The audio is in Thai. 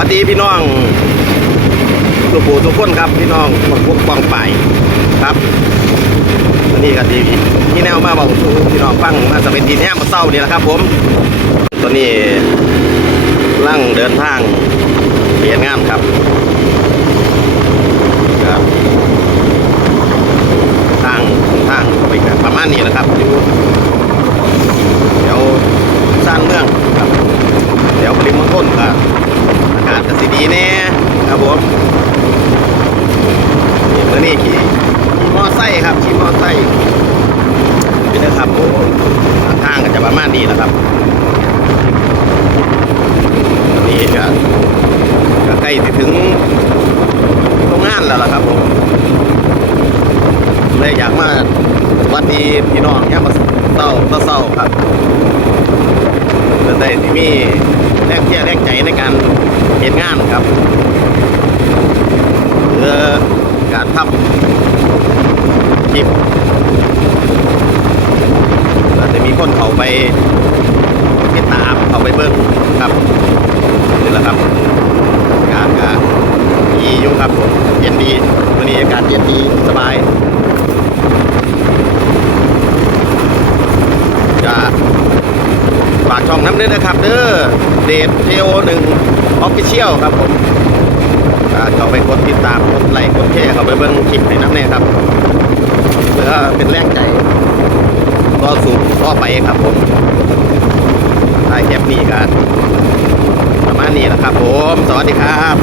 วัสดีพี่น้องทุกผู้ทุกคนครับพี่น้องคนพวกกองไปครับวันนี้ก็ดีที่แนวมาบอกสู่พี่น้องฟังน่าจะเป็นทีแนวมาเศร้านี่แหละครับ ผม ตอนนี้ลั่งเดินทางเปลี่ยนงานครับครับทางทางไปกันประมาณนี้แหละครับเดี๋ยวสร้างเมืองครับ เดี๋ยวปริมณฑลก็อากาศจะสีดีแน่ ครับผมนี่มือนี้ขี่ขี่มอไซค์ครับขี่มอไซค์นี่นะครับโอ้ทางก็จะประมาณนี้แหละครับนี่ก็ก็ใกล้สิถึงโรงงานแล้วล่ะครับผมเลยอยากมาวัสดีพี่น้องยามมาเศร้าเศร้าครับเพื่อได้ที่มีแรงเที่ยแรงใจในการเห็นงานครับ เพื่อการทำคลิปเพื่อจะมีคนเขาไปติดตามเขาไปเบิ้งครับนี่แหละครับการก็ดีอยู่ครับเย็นดีวันนี้อากาศเย็นดีสบายจะฝากช่องน้ำด้วยนะครับเด้อเดทเทโอหนึ่งออฟฟิเชียลครับผม กดติดตามกดไลค์กดแชร์เข้าไปเบิ่งคลิปให้น้ำเนี่ยครับเพื่อเป็นแรงใจก็สูบก็ไปครับผมถ่ายแคปนี้กันประมาณนี้แหละครับผม สวัสดีครับ